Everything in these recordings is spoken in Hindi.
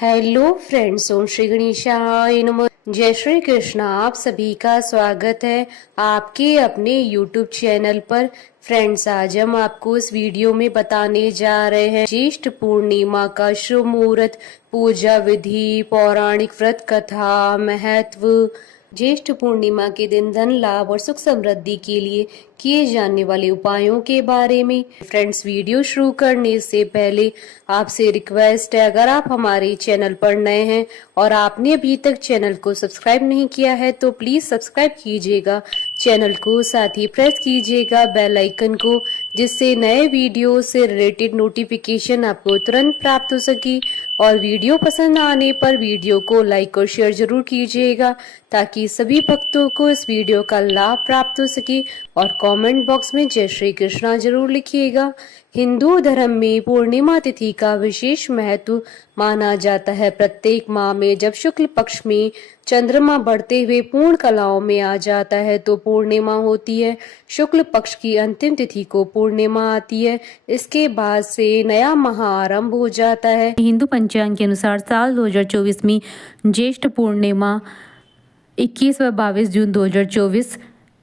हेलो फ्रेंड्स, ओम श्री गणेशाय नमः। जय श्री कृष्णा। आप सभी का स्वागत है आपके अपने यूट्यूब चैनल पर। फ्रेंड्स, आज हम आपको इस वीडियो में बताने जा रहे हैं ज्येष्ठ पूर्णिमा का शुभ मुहूर्त, पूजा विधि, पौराणिक व्रत कथा, महत्व, ज्येष्ठ पूर्णिमा के दिन धन लाभ और सुख समृद्धि के लिए किए जाने वाले उपायों के बारे में। फ्रेंड्स, वीडियो शुरू करने से पहले आपसे रिक्वेस्ट है, अगर आप हमारे चैनल पर नए हैं और आपने अभी तक चैनल को सब्सक्राइब नहीं किया है तो प्लीज सब्सक्राइब कीजिएगा चैनल को, साथ ही प्रेस कीजिएगा बेल आइकन को, जिससे नए वीडियो से रिलेटेड नोटिफिकेशन आपको तुरंत प्राप्त हो सके। और वीडियो पसंद आने पर वीडियो को लाइक और शेयर जरूर कीजिएगा ताकि सभी भक्तों को इस वीडियो का लाभ प्राप्त हो सके। और कमेंट बॉक्स में जय श्री कृष्णा जरूर लिखिएगा। हिंदू धर्म में पूर्णिमा तिथि का विशेष महत्व माना जाता है। प्रत्येक माह में जब शुक्ल पक्ष में चंद्रमा बढ़ते हुए पूर्ण कलाओं में आ जाता है तो पूर्णिमा होती है। शुक्ल पक्ष की अंतिम तिथि को पूर्णिमा आती है। इसके बाद से नया माह आरंभ हो जाता है। हिंदू पंचांग के अनुसार साल 2024 में ज्येष्ठ पूर्णिमा 21 व 22 जून 2024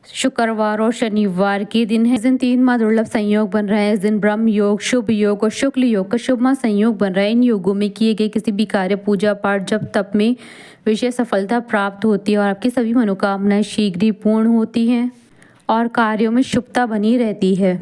शुक्रवार और शनिवार के दिन है। इस दिन 3 माह दुर्लभ संयोग बन रहा है। इस दिन ब्रह्म योग, शुभ योग और शुक्ल योग का शुभ माह संयोग बन रहा है। इन योगों में किए गए किसी भी कार्य, पूजा पाठ, जप तप में विशेष सफलता प्राप्त होती है और आपकी सभी मनोकामनाएं शीघ्र ही पूर्ण होती हैं और कार्यों में शुभता बनी रहती है।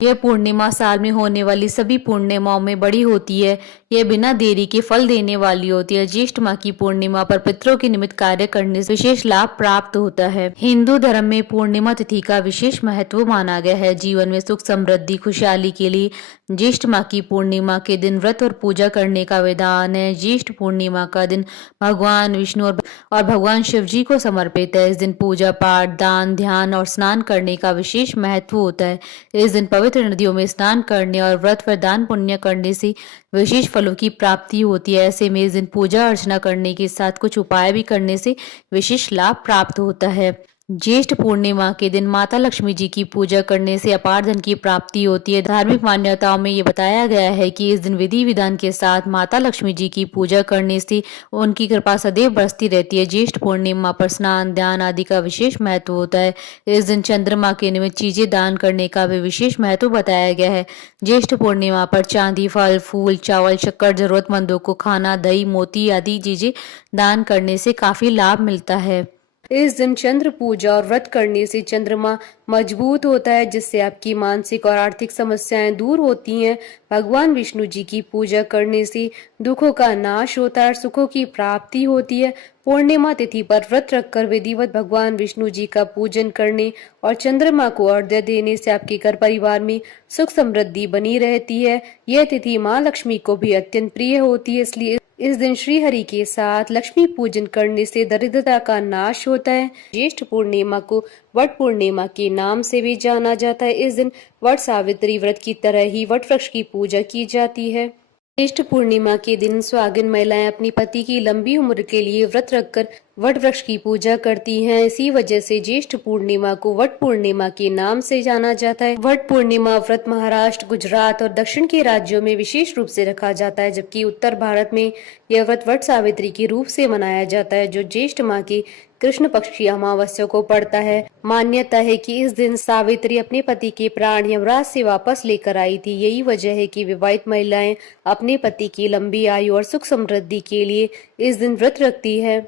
यह पूर्णिमा साल में होने वाली सभी पूर्णिमाओं में बड़ी होती है। यह बिना देरी के फल देने वाली होती है। ज्येष्ठ माह की पूर्णिमा पर पितरों के निमित्त कार्य करने से विशेष लाभ प्राप्त होता है। हिंदू धर्म में पूर्णिमा तिथि का विशेष महत्व माना गया है। जीवन में सुख समृद्धि खुशहाली के लिए ज्येष्ठ माह की पूर्णिमा के दिन व्रत और पूजा करने का विधान है। ज्येष्ठ पूर्णिमा का दिन भगवान विष्णु और भगवान शिव जी को समर्पित है। इस दिन पूजा पाठ, दान, ध्यान और स्नान करने का विशेष महत्व होता है। इस दिन पवित्र नदियों में स्नान करने और व्रत व दान पुण्य करने से विशेष फलों की प्राप्ति होती है। ऐसे में इस दिन पूजा अर्चना करने के साथ कुछ उपाय भी करने से विशेष लाभ प्राप्त होता है। ज्येष्ठ पूर्णिमा के दिन माता लक्ष्मी जी की पूजा करने से अपार धन की प्राप्ति होती है। धार्मिक मान्यताओं में ये बताया गया है कि इस दिन विधि विधान के साथ माता लक्ष्मी जी की पूजा करने से उनकी कृपा सदैव बरसती रहती है। ज्येष्ठ पूर्णिमा पर स्नान, ध्यान आदि का विशेष महत्व होता है। इस दिन चंद्रमा के निमित्त चीजें दान करने का भी विशेष महत्व बताया गया है। ज्येष्ठ पूर्णिमा पर चांदी, फल, फूल, चावल, शक्कर जरूरतमंदों को खाना, दही, मोती आदि चीजें दान करने से काफी लाभ मिलता है। इस दिन चंद्र पूजा और व्रत करने से चंद्रमा मजबूत होता है, जिससे आपकी मानसिक और आर्थिक समस्याएं दूर होती हैं। भगवान विष्णु जी की पूजा करने से दुखों का नाश होता है और सुखों की प्राप्ति होती है। पूर्णिमा तिथि पर व्रत रखकर विधिवत भगवान विष्णु जी का पूजन करने और चंद्रमा को अर्घ्य देने से आपके घर परिवार में सुख समृद्धि बनी रहती है। यह तिथि माँ लक्ष्मी को भी अत्यंत प्रिय होती है, इसलिए इस दिन श्री हरि के साथ लक्ष्मी पूजन करने से दरिद्रता का नाश होता है। ज्येष्ठ पूर्णिमा को वट पूर्णिमा के नाम से भी जाना जाता है। इस दिन वट सावित्री व्रत की तरह ही वट वृक्ष की पूजा की जाती है। ज्येष्ठ पूर्णिमा के दिन सुहागिन महिलाएं अपनी पति की लंबी उम्र के लिए व्रत रखकर वट वृक्ष की पूजा करती हैं। इसी वजह से ज्येष्ठ पूर्णिमा को वट पूर्णिमा के नाम से जाना जाता है। वट पूर्णिमा व्रत महाराष्ट्र, गुजरात और दक्षिण के राज्यों में विशेष रूप से रखा जाता है, जबकि उत्तर भारत में यह व्रत वट सावित्री के रूप से मनाया जाता है, जो ज्येष्ठ माह की कृष्ण पक्ष की अमावस्या को पड़ता है। मान्यता है कि इस दिन सावित्री अपने पति के प्राण यमराज से वापस लेकर आई थी। यही वजह है कि विवाहित महिलाएं अपने पति की लंबी आयु और सुख समृद्धि के लिए इस दिन व्रत रखती है।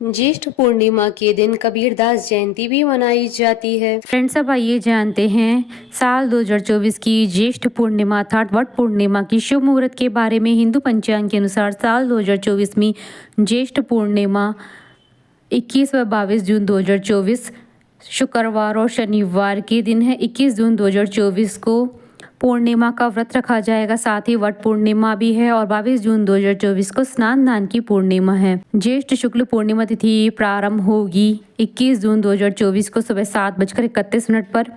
ज्येष्ठ पूर्णिमा के दिन कबीरदास जयंती भी मनाई जाती है। फ्रेंड्स, अब आइए जानते हैं साल 2024 की ज्येष्ठ पूर्णिमा अर्थात वट पूर्णिमा की शुभ मुहूर्त के बारे में। हिंदू पंचांग के अनुसार साल 2024 में ज्येष्ठ पूर्णिमा 21 व 22 जून 2024 शुक्रवार और शनिवार के दिन है। 21 जून 2024 को पूर्णिमा का व्रत रखा जाएगा, साथ ही वट पूर्णिमा भी है और 22 जून 2024 को स्नान दान की पूर्णिमा है। ज्येष्ठ शुक्ल पूर्णिमा तिथि प्रारंभ होगी 21 जून 2024 को सुबह 7:31 पर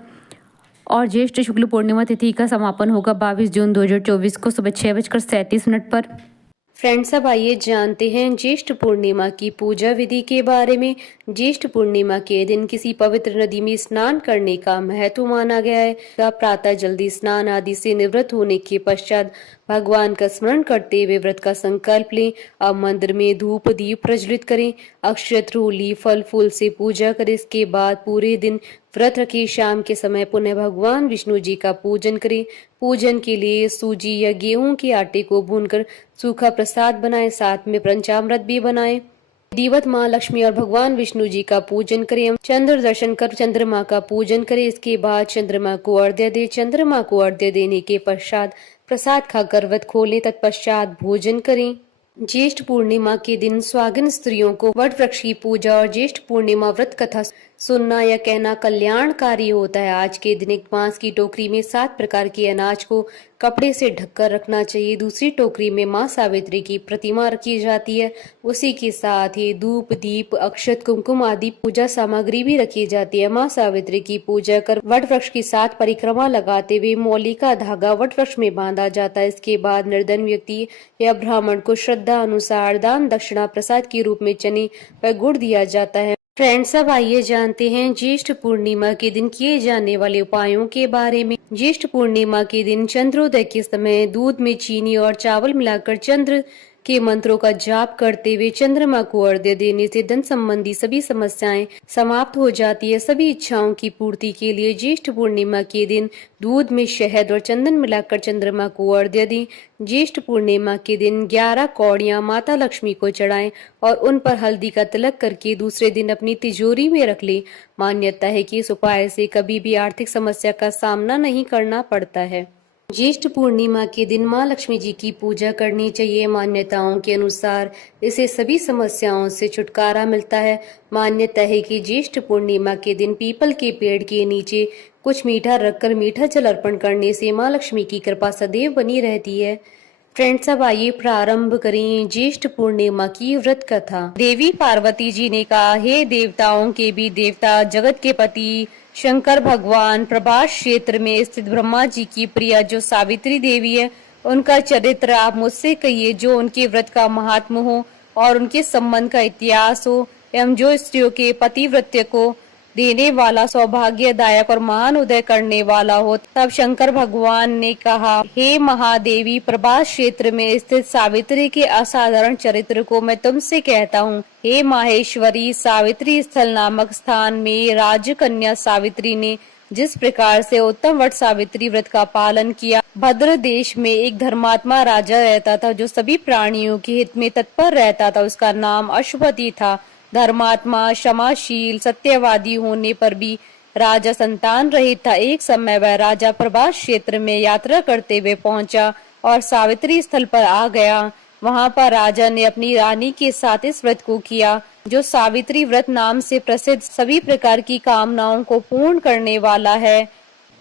और ज्येष्ठ शुक्ल पूर्णिमा तिथि का समापन होगा 22 जून 2024 को सुबह 6:37 पर। फ्रेंड्स, अब आइए जानते हैं ज्येष्ठ पूर्णिमा की पूजा विधि के बारे में। ज्येष्ठ पूर्णिमा के दिन किसी पवित्र नदी में स्नान करने का महत्व माना गया है। प्रातः जल्दी स्नान आदि से निवृत्त होने के पश्चात भगवान का स्मरण करते हुए व्रत का संकल्प लें। अब मंदिर में धूप दीप प्रज्वलित करें, अक्षत रोली फल फूल से पूजा करें। इसके बाद पूरे दिन व्रत रखें। शाम के समय पुनः भगवान विष्णु जी का पूजन करें। पूजन के लिए सूजी या गेहूं के आटे को भूनकर सूखा प्रसाद बनाएं, साथ में पंचामृत भी बनाएं। विधिवत माँ लक्ष्मी और भगवान विष्णु जी का पूजन करें। चंद्र दर्शन कर चंद्रमा का पूजन करें। इसके बाद चंद्रमा को अर्घ्य दें। चंद्रमा को अर्घ्य देने के पश्चात प्रसाद खाकर व्रत खोलें, तत्पश्चात भोजन करें। ज्येष्ठ पूर्णिमा के दिन सुहागिन स्त्रियों को वट वृक्ष की पूजा और ज्येष्ठ पूर्णिमा व्रत कथा सुनना या कहना कल्याणकारी होता है। आज के दिन एक बांस की टोकरी में 7 प्रकार के अनाज को कपड़े से ढककर रखना चाहिए। दूसरी टोकरी में माँ सावित्री की प्रतिमा रखी जाती है। उसी के साथ ही धूप दीप अक्षत कुमकुम आदि पूजा सामग्री भी रखी जाती है। माँ सावित्री की पूजा कर वट वृक्ष की 7 परिक्रमा लगाते हुए मौली का धागा वट वृक्ष में बांधा जाता है। इसके बाद निर्धन व्यक्ति या ब्राह्मण को श्रद्धा अनुसार दान दक्षिणा प्रसाद के रूप में चने व गुड़ दिया जाता है। फ्रेंड्स, अब आइए जानते हैं ज्येष्ठ पूर्णिमा के दिन किए जाने वाले उपायों के बारे में। ज्येष्ठ पूर्णिमा के दिन चंद्रोदय के समय दूध में चीनी और चावल मिलाकर चंद्र के मंत्रों का जाप करते हुए चंद्रमा को अर्घ्य देने से धन संबंधी सभी समस्याएं समाप्त हो जाती है। सभी इच्छाओं की पूर्ति के लिए ज्येष्ठ पूर्णिमा के दिन दूध में शहद और चंदन मिलाकर चंद्रमा को अर्घ्य दें। ज्येष्ठ पूर्णिमा के दिन 11 कौड़ियां माता लक्ष्मी को चढ़ाएं और उन पर हल्दी का तिलक करके दूसरे दिन अपनी तिजोरी में रख लें। मान्यता है कि इस उपाय से कभी भी आर्थिक समस्या का सामना नहीं करना पड़ता है। ज्येष्ठ पूर्णिमा के दिन माँ लक्ष्मी जी की पूजा करनी चाहिए। मान्यताओं के अनुसार इसे सभी समस्याओं से छुटकारा मिलता है। मान्यता है कि ज्येष्ठ पूर्णिमा के दिन पीपल के पेड़ के नीचे कुछ मीठा रखकर मीठा जल अर्पण करने से माँ लक्ष्मी की कृपा सदैव बनी रहती है। फ्रेंड्स, अब आइए प्रारंभ करें ज्येष्ठ पूर्णिमा की व्रत कथा। देवी पार्वती जी ने कहा, हे देवताओं के भी देवता जगत के पति शंकर भगवान प्रभास क्षेत्र में स्थित ब्रह्मा जी की प्रिया जो सावित्री देवी है, उनका चरित्र आप मुझसे कहिए, जो उनके व्रत का महात्म हो और उनके संबंध का इतिहास हो, एवं जो स्त्रियों के पतिव्रत्य को देने वाला सौभाग्यदायक और महान उदय करने वाला हो। तब शंकर भगवान ने कहा, हे महादेवी, प्रभास क्षेत्र में स्थित सावित्री के असाधारण चरित्र को मैं तुमसे कहता हूँ। हे माहेश्वरी, सावित्री स्थल नामक स्थान में राजकन्या सावित्री ने जिस प्रकार से उत्तम वट सावित्री व्रत का पालन किया। भद्र देश में एक धर्मात्मा राजा रहता था जो सभी प्राणियों के हित में तत्पर रहता था। उसका नाम अशुपति था। धर्मात्मा, क्षमाशील, सत्यवादी होने पर भी राजा संतान रहित था। एक समय वह राजा प्रभास क्षेत्र में यात्रा करते हुए पहुंचा और सावित्री स्थल पर आ गया। वहां पर राजा ने अपनी रानी के साथ इस व्रत को किया, जो सावित्री व्रत नाम से प्रसिद्ध सभी प्रकार की कामनाओं को पूर्ण करने वाला है।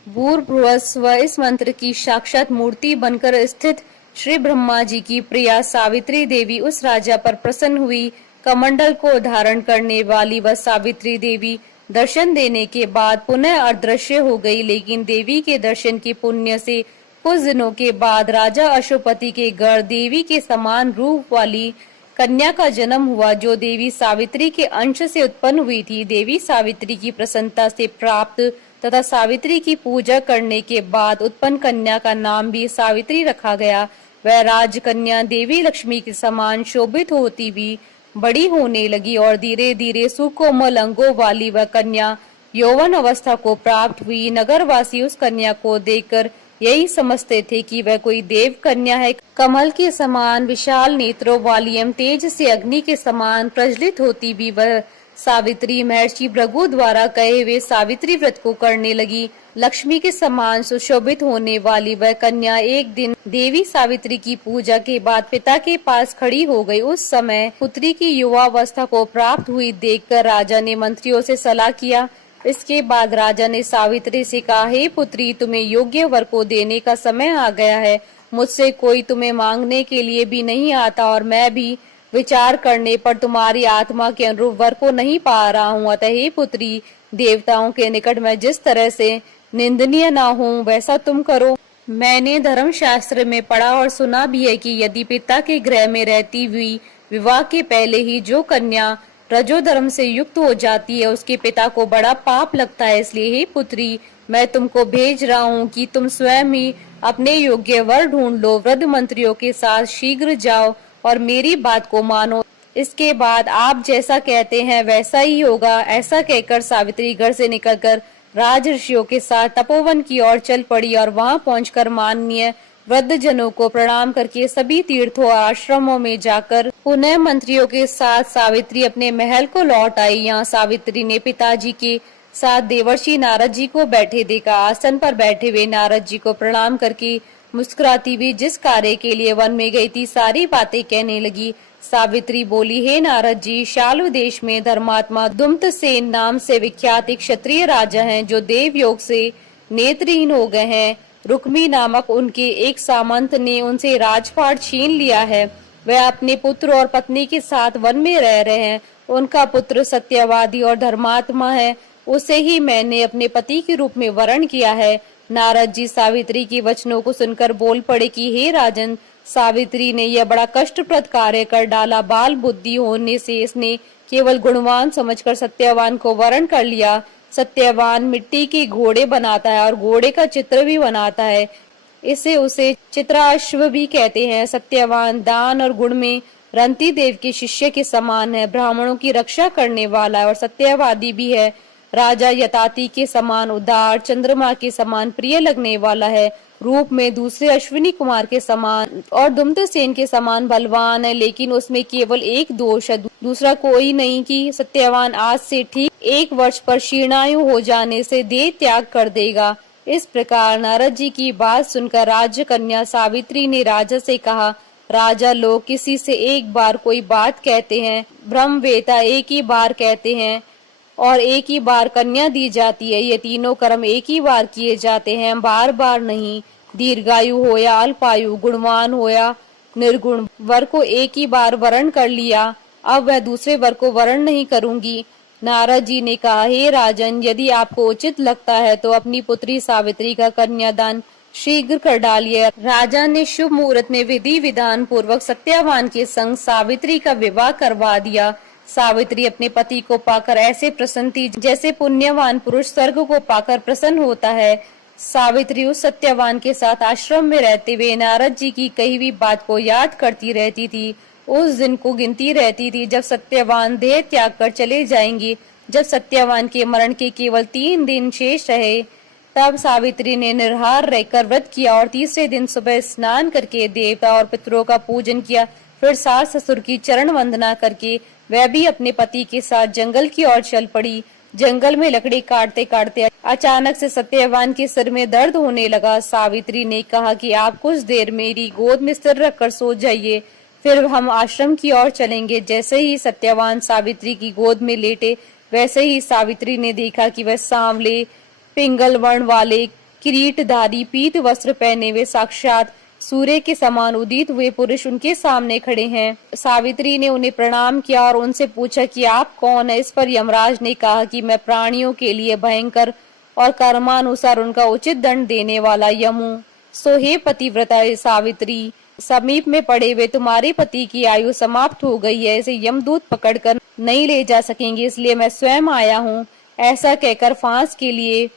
भूर्भुवस्व इस मंत्र की साक्षात मूर्ति बनकर स्थित श्री ब्रह्मा जी की प्रिया सावित्री देवी उस राजा पर प्रसन्न हुई। कमंडल को धारण करने वाली वह सावित्री देवी दर्शन देने के बाद पुनः अदृश्य हो गई। लेकिन देवी के दर्शन के पुण्य से कुछ दिनों के बाद राजा अशुपति के घर देवी के समान रूप वाली कन्या का जन्म हुआ, जो देवी सावित्री के अंश से उत्पन्न हुई थी। देवी सावित्री की प्रसन्नता से प्राप्त तथा सावित्री की पूजा करने के बाद उत्पन्न कन्या का नाम भी सावित्री रखा गया। वह राजकन्या देवी लक्ष्मी के समान शोभित होती हुई बड़ी होने लगी और धीरे धीरे सुकोमल अंगों वाली वह कन्या यौवन अवस्था को प्राप्त हुई। नगरवासी उस कन्या को देखकर यही समझते थे कि वह कोई देव कन्या है। कमल के समान विशाल नेत्रों वाली एवं तेज से अग्नि के समान प्रज्वलित होती भी वह सावित्री महर्षि भृगु द्वारा कहे हुए सावित्री व्रत को करने लगी। लक्ष्मी के समान सुशोभित होने वाली वह कन्या एक दिन देवी सावित्री की पूजा के बाद पिता के पास खड़ी हो गई। उस समय पुत्री की युवावस्था को प्राप्त हुई देखकर राजा ने मंत्रियों से सलाह किया। इसके बाद राजा ने सावित्री से कहा, हे पुत्री, तुम्हें योग्य वर को देने का समय आ गया है। मुझसे कोई तुम्हें मांगने के लिए भी नहीं आता और मैं भी विचार करने पर तुम्हारी आत्मा के अनुरूप वर को नहीं पा रहा हूँ। अतः हे पुत्री, देवताओं के निकट मैं जिस तरह से निंदनीय ना हूँ वैसा तुम करो। मैंने धर्म शास्त्र में पढ़ा और सुना भी है कि यदि पिता के गृह में रहती हुई विवाह के पहले ही जो कन्या रजोधर्म से युक्त हो जाती है उसके पिता को बड़ा पाप लगता है। इसलिए हे पुत्री, मैं तुमको भेज रहा हूँ कि तुम स्वयं ही अपने योग्य वर ढूंढ लो। वृद्ध मंत्रियों के साथ शीघ्र जाओ और मेरी बात को मानो। इसके बाद आप जैसा कहते हैं वैसा ही होगा। ऐसा कहकर सावित्री घर से निकलकर राजऋषियों के साथ तपोवन की ओर चल पड़ी और वहां पहुंचकर माननीय वृद्ध जनों को प्रणाम करके सभी तीर्थों और आश्रमों में जाकर पुनः मंत्रियों के साथ सावित्री अपने महल को लौट आई। यहाँ सावित्री ने पिताजी के साथ देवर्षि नारद जी को बैठे देखा। आसन पर बैठे हुए नारद जी को प्रणाम करके मुस्कुराती हुई जिस कार्य के लिए वन में गई थी सारी बातें कहने लगी। सावित्री बोली, हे नारद जी, शाल्व देश में धर्मात्मा दुम्तसेन नाम से विख्यात एक क्षत्रिय राजा हैं जो देव योग से नेत्रहीन हो गए हैं। रुक्मी नामक उनके एक सामंत ने उनसे राजपाट छीन लिया है। वह अपने पुत्र और पत्नी के साथ वन में रह रहे हैं। उनका पुत्र सत्यवादी और धर्मात्मा है। उसे ही मैंने अपने पति के रूप में वरण किया है। नारद जी सावित्री के वचनों को सुनकर बोल पड़े कि हे राजन, सावित्री ने यह बड़ा कष्टप्रद कार्य कर डाला। बाल बुद्धि होने से इसने केवल गुणवान समझकर सत्यवान को वरण कर लिया। सत्यवान मिट्टी के घोड़े बनाता है और घोड़े का चित्र भी बनाता है। इसे उसे चित्राश्व भी कहते हैं। सत्यवान दान और गुण में रंती देव के शिष्य के समान है। ब्राह्मणों की रक्षा करने वाला है और सत्यवादी भी है। राजा यताति के समान उदार, चंद्रमा के समान प्रिय लगने वाला है। रूप में दूसरे अश्विनी कुमार के समान और दुम्तसेन के समान बलवान है, लेकिन उसमें केवल एक दोष है, दूसरा कोई नहीं कि सत्यवान आज से ठीक 1 वर्ष पर शीर्णायु हो जाने से देह त्याग कर देगा। इस प्रकार नारद जी की बात सुनकर राज्य कन्या सावित्री ने राजा से कहा, राजा, लोग किसी से एक बार कोई बात कहते हैं, ब्रह्मवेता एक ही बार कहते हैं और एक ही बार कन्या दी जाती है। ये तीनों कर्म एक ही बार किए जाते हैं, बार बार नहीं। दीर्घायु हो या अल्पायु, गुणवान हो या निर्गुण, वर को एक ही बार वरण कर लिया, अब वह दूसरे वर को वरण नहीं करूंगी। नारद जी ने कहा, हे राजन, यदि आपको उचित लगता है तो अपनी पुत्री सावित्री का कन्यादान शीघ्र कर डालिए। राजा ने शुभ मुहूर्त में विधि विधान पूर्वक सत्यवान के संग सावित्री का विवाह करवा दिया। सावित्री अपने पति को पाकर ऐसे प्रसन्न थी जैसे पुण्यवान पुरुष स्वर्ग को पाकर प्रसन्न होता है। सावित्री उस सत्यवान के साथ आश्रम में रहते हुए नारद जी की कही हुई बात को याद करती रहती थी। उस दिन को गिनती रहती थी जब सत्यवान देह त्याग कर चले जाएंगे। जब सत्यवान के मरण के केवल 3 दिन शेष रहे, तब सावित्री ने निर्हार रहकर व्रत किया और तीसरे दिन सुबह स्नान करके देवता और पितरों का पूजन किया। फिर सास ससुर की चरण वंदना करके वह भी अपने पति के साथ जंगल की ओर चल पड़ी। जंगल में लकड़ी काटते काटते अचानक से सत्यवान के सिर में दर्द होने लगा। सावित्री ने कहा कि आप कुछ देर मेरी गोद में सिर रखकर सो जाइए, फिर हम आश्रम की ओर चलेंगे। जैसे ही सत्यवान सावित्री की गोद में लेटे, वैसे ही सावित्री ने देखा कि वह सांवले पिंगल वर्ण वाले किरीटधारी पीत वस्त्र पहने हुए साक्षात सूर्य के समान उदित हुए पुरुष उनके सामने खड़े हैं। सावित्री ने उन्हें प्रणाम किया और उनसे पूछा कि आप कौन है। इस पर यमराज ने कहा कि मैं प्राणियों के लिए भयंकर और कर्मानुसार उनका उचित दंड देने वाला यम हूँ। सो हे पतिव्रता सावित्री, समीप में पड़े हुए तुम्हारे पति की आयु समाप्त हो गई है, इसे यमदूत पकड़कर नहीं ले जा सकेंगे, इसलिए मैं स्वयं आया हूँ। ऐसा कहकर फांस के लिए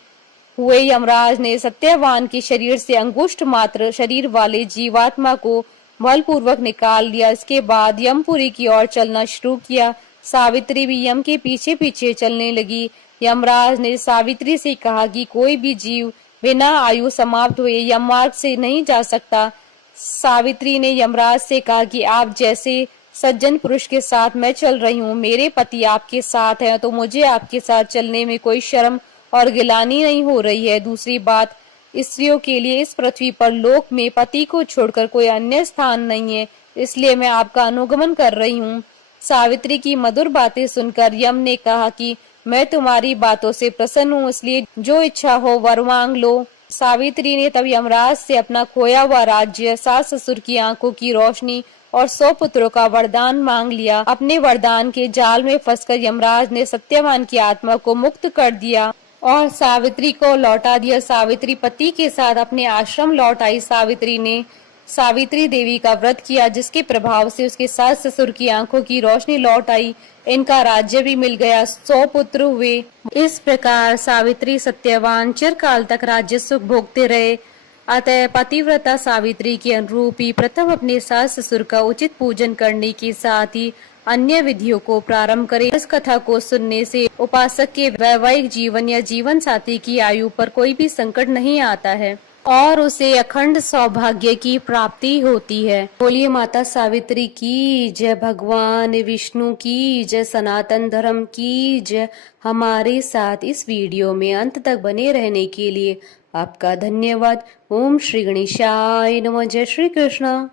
हुए यमराज ने सत्यवान के शरीर से अंगुष्ठ मात्र शरीर वाले जीवात्मा को बलपूर्वक निकाल लिया। इसके बाद यमपुरी की ओर चलना शुरू किया। सावित्री भी यम के पीछे पीछे चलने लगी। यमराज ने सावित्री से कहा कि कोई भी जीव बिना आयु समाप्त हुए यम मार्ग से नहीं जा सकता। सावित्री ने यमराज से कहा कि आप जैसे सज्जन पुरुष के साथ मैं चल रही हूँ, मेरे पति आपके साथ हैं, तो मुझे आपके साथ चलने में कोई शर्म और गिलानी नहीं हो रही है। दूसरी बात, स्त्रियों के लिए इस पृथ्वी पर लोक में पति को छोड़कर कोई अन्य स्थान नहीं है, इसलिए मैं आपका अनुगमन कर रही हूँ। सावित्री की मधुर बातें सुनकर यम ने कहा कि मैं तुम्हारी बातों से प्रसन्न हूँ, इसलिए जो इच्छा हो वर मांग लो। सावित्री ने तब यमराज से अपना खोया हुआ राज्य, सास ससुर की आंखों की रोशनी और 100 पुत्रों का वरदान मांग लिया। अपने वरदान के जाल में फंसकर यमराज ने सत्यवान की आत्मा को मुक्त कर दिया और सावित्री को लौटा दिया। सावित्री पति के साथ अपने आश्रम लौट आई। सावित्री ने सावित्री देवी का व्रत किया, जिसके प्रभाव से उसके सास ससुर की आंखों की रोशनी लौट आई, इनका राज्य भी मिल गया, 100 पुत्र हुए। इस प्रकार सावित्री सत्यवान चिरकाल तक राज्य सुख भोगते रहे। अतः पतिव्रता सावित्री के अनुरूप ही प्रथम अपने सास ससुर का उचित पूजन करने के साथ ही अन्य विधियों को प्रारंभ करें। इस कथा को सुनने से उपासक के वैवाहिक जीवन या जीवन साथी की आयु पर कोई भी संकट नहीं आता है और उसे अखंड सौभाग्य की प्राप्ति होती है। बोलिए माता सावित्री की जय, भगवान विष्णु की जय, सनातन धर्म की जय। हमारे साथ इस वीडियो में अंत तक बने रहने के लिए आपका धन्यवाद। ओम श्री गणेशाय नमः। जय श्री कृष्ण।